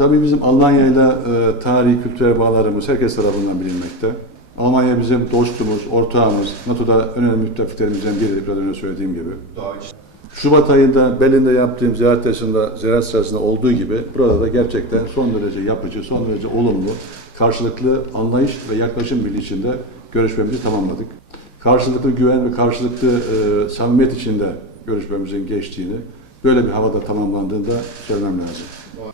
Tabii bizim Almanya ile tarihi kültürel bağlarımız herkes tarafından bilinmekte. Almanya bizim dostumuz, ortağımız, NATO'da önemli müttefiklerimizden biri biraz önce söylediğim gibi. Şubat ayında Berlin'de yaptığım ziyaret sırasında, ziyaret sırasında olduğu gibi burada da gerçekten son derece yapıcı, son derece olumlu, karşılıklı anlayış ve yaklaşım birliği içinde görüşmemizi tamamladık. Karşılıklı güven ve karşılıklı e, samimiyet içinde görüşmemizin geçtiğini, böyle bir havada tamamlandığını da söylemem lazım.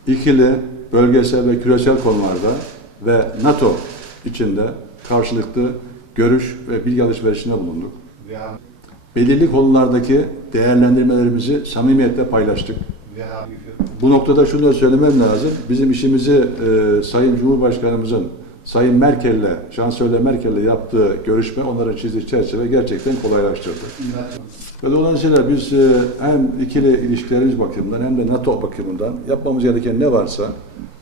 İkili, bölgesel ve küresel konularda ve NATO içinde karşılıklı görüş ve bilgi alışverişinde bulunduk belirli konulardaki değerlendirmelerimizi samimiyetle paylaştık. Bu noktada şunu da söylemem lazım. Bizim işimizi e, Sayın Cumhurbaşkanımızın Sayın Merkel'le, Şansölye Merkel'le yaptığı görüşme onların çizdiği çerçeve gerçekten kolaylaştırdı. Ve dolayısıyla biz e, hem ikili ilişkilerimiz bakımından hem de NATO bakımından yapmamız gereken ne varsa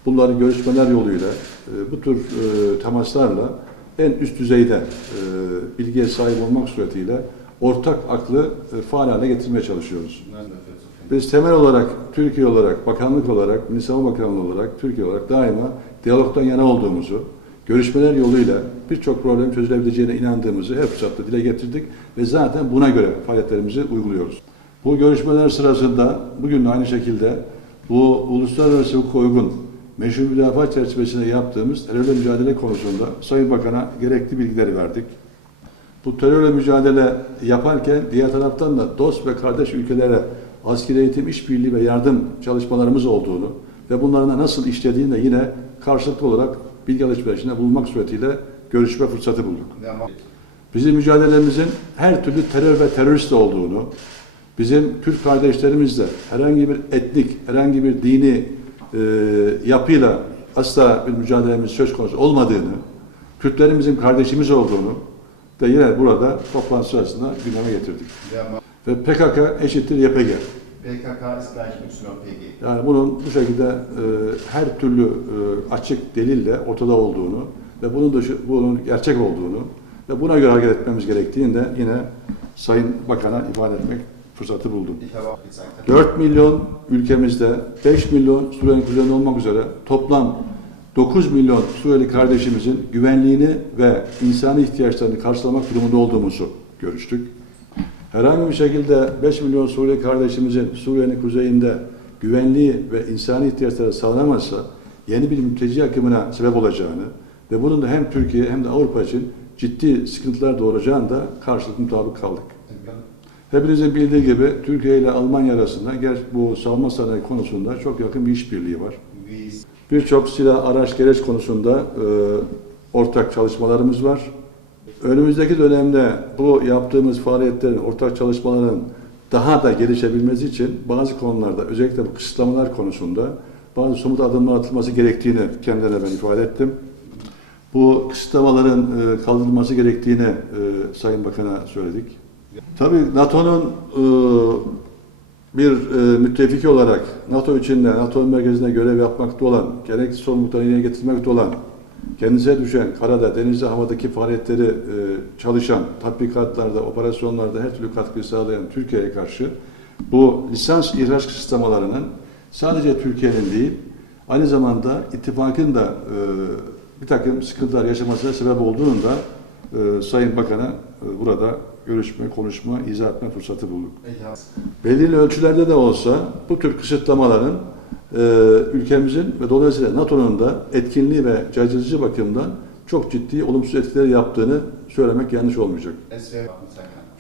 bunları görüşmeler yoluyla e, bu tür e, temaslarla en üst düzeyde bilgiye sahip olmak suretiyle ortak aklı faal hale getirmeye çalışıyoruz. Biz temel olarak, Türkiye olarak, bakanlık olarak, Milli Savunma Bakanlığı olarak, Türkiye olarak daima diyalogdan yana olduğumuzu, görüşmeler yoluyla birçok problem çözülebileceğine inandığımızı her fırsatta dile getirdik ve zaten buna göre faaliyetlerimizi uyguluyoruz. Bu görüşmeler sırasında bugün de aynı şekilde bu uluslararası hukuka uygun meşru müdafaa çerçevesinde yaptığımız terörle mücadele konusunda Sayın Bakan'a gerekli bilgileri verdik. Bu terörle mücadele yaparken diğer taraftan da dost ve kardeş ülkelere askeri eğitim, işbirliği ve yardım çalışmalarımız olduğunu ve bunların nasıl işlediğini de yine karşılıklı olarak bilgi alışverişinde bulunmak suretiyle görüşme fırsatı bulduk. Bizim mücadelemizin her türlü terör ve terörist olduğunu, bizim Türk kardeşlerimizle herhangi bir etnik, herhangi bir dini e, yapıyla asla bir mücadelemiz söz konusu olmadığını, Kürtlerin bizim kardeşimiz olduğunu da yine burada toplantı sırasında gündeme getirdik. Ve PKK eşittir YPG. PKK ist gleich YPG. Yani bunun bu şekilde e, her türlü e, açık delille ortada olduğunu ve bunun dışı, bunun gerçek olduğunu ve buna göre hareket etmemiz gerektiğini de yine Sayın Bakan'a ifade etmek fırsatı buldum. Ich habe auch gezeigt, 4 milyon ülkemizde 5 milyon Suriyeli kuzeyinde olmak üzere toplam 9 milyon Suriyeli kardeşimizin güvenliğini ve insani ihtiyaçlarını karşılamak durumunda olduğumuzu görüştük. Herhangi bir şekilde 5 milyon Suriyeli kardeşimizin Suriye'nin kuzeyinde güvenliği ve insani ihtiyaçları sağlanamazsa yeni bir mülteci akımına sebep olacağını ve bunun da hem Türkiye hem de Avrupa için ciddi sıkıntılar doğuracağını da karşılıklı mutabık kaldık. Hepinizin bildiği gibi Türkiye ile Almanya arasında ger- bu savunma sanayi konusunda çok yakın bir işbirliği var. Birçok silah, araç, gereç konusunda e, ortak çalışmalarımız var. Önümüzdeki dönemde bu yaptığımız faaliyetlerin, ortak çalışmaların daha da gelişebilmesi için bazı konularda, özellikle bu kısıtlamalar konusunda bazı somut adımlar atılması gerektiğini kendilerine ben ifade ettim. Bu kısıtlamaların e, kaldırılması gerektiğini e, Sayın Bakan'a söyledik. Tabii NATO'nun e, bir müttefiki olarak NATO içinde, NATO merkezinde görev yapmakta olan, gerekli sorumlulukları yerine getirmekte olan, kendisine düşen karada, denizde, havadaki faaliyetleri e, çalışan, tatbikatlarda, operasyonlarda her türlü katkıyı sağlayan Türkiye'ye karşı bu lisans ihraç kısıtlamalarının sadece Türkiye'nin değil, aynı zamanda ittifakın da e, bir takım sıkıntılar yaşamasına sebep olduğunu da e, Sayın Bakan'a e, burada görüşme, konuşma, izah etme fırsatı bulduk. Belirli ölçülerde de olsa bu tür kısıtlamaların e, ülkemizin ve dolayısıyla NATO'nun da etkinliği ve caydırıcı bakımdan çok ciddi olumsuz etkiler yaptığını söylemek yanlış olmayacak.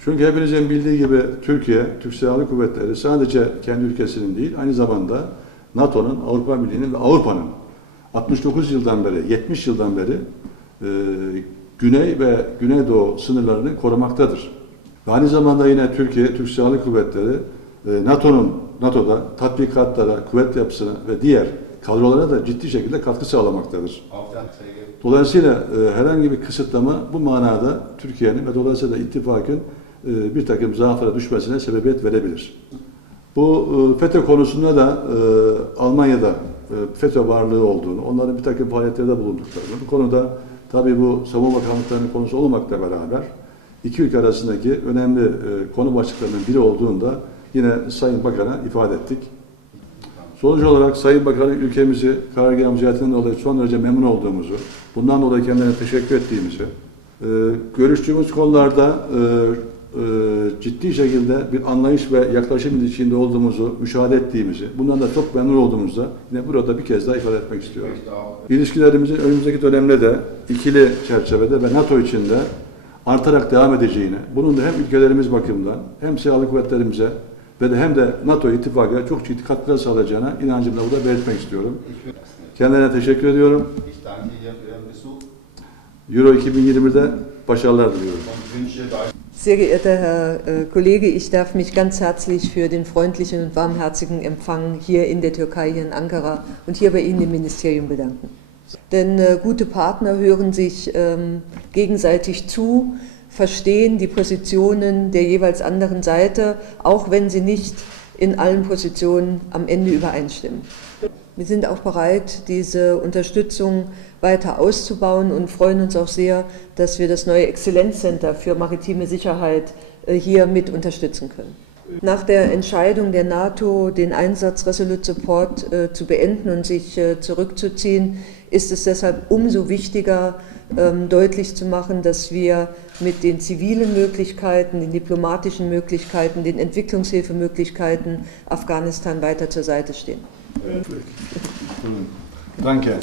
Çünkü hepinizin bildiği gibi Türkiye, Türk Silahlı Kuvvetleri sadece kendi ülkesinin değil, aynı zamanda NATO'nun, Avrupa Birliği'nin ve Avrupa'nın 69 yıldan beri, 70 yıldan beri e, Güney ve Güneydoğu sınırlarını korumaktadır. Ve aynı zamanda yine Türkiye, Türk Silahlı Kuvvetleri NATO'nun NATO'da tatbikatlara, kuvvet yapısına ve diğer kadrolara da ciddi şekilde katkı sağlamaktadır. Dolayısıyla e, herhangi bir kısıtlama bu manada Türkiye'nin ve dolayısıyla ittifakın e, bir takım zaaflara düşmesine sebebiyet verebilir. Bu e, FETÖ konusunda da e, Almanya'da e, FETÖ varlığı olduğunu, onların bir takım faaliyetlerde bulunduklarını, bu konuda tabii bu savunma bakanlıklarının konusu olmakla beraber iki ülke arasındaki önemli e, konu başlıklarının biri olduğunu da yine Sayın Bakan'a ifade ettik. Sonuç olarak Sayın Bakan'ın ülkemizi karargahım ziyaretinden dolayı son derece memnun olduğumuzu, bundan dolayı kendilerine teşekkür ettiğimizi, e, görüştüğümüz konularda e, e, ciddi şekilde bir anlayış ve yaklaşım içinde olduğumuzu müşahede ettiğimizi, bundan da çok memnun olduğumuzu yine burada bir kez daha ifade etmek istiyorum. İlişkilerimizin önümüzdeki dönemde de ikili çerçevede ve NATO içinde artarak devam edeceğini, bunun da hem ülkelerimiz bakımından hem silahlı kuvvetlerimize ve de hem de NATO ittifakına çok ciddi katkılar sağlayacağına inancımla burada belirtmek istiyorum. Kendilerine teşekkür ediyorum. Euro 2020'de başarılar diliyorum. Sehr geehrter Herr äh, Kollege, ich darf mich ganz herzlich für den freundlichen und warmherzigen Empfang hier in der Türkei, hier in Ankara und hier bei Ihnen im Ministerium bedanken. Denn äh, gute Partner hören sich ähm, gegenseitig zu, verstehen die Positionen der jeweils anderen Seite, auch wenn sie nicht in allen Positionen am Ende übereinstimmen. Wir sind auch bereit, diese Unterstützung weiter auszubauen und freuen uns auch sehr, dass wir das neue Exzellenzcenter für maritime Sicherheit äh, hier mit unterstützen können. Nach der Entscheidung der NATO, den Einsatz Resolute Support äh, zu beenden und sich äh, zurückzuziehen, ist es deshalb umso wichtiger, ähm, deutlich zu machen, dass wir mit den zivilen Möglichkeiten, den diplomatischen Möglichkeiten, den Entwicklungshilfemöglichkeiten Afghanistan weiter zur Seite stehen. Danke.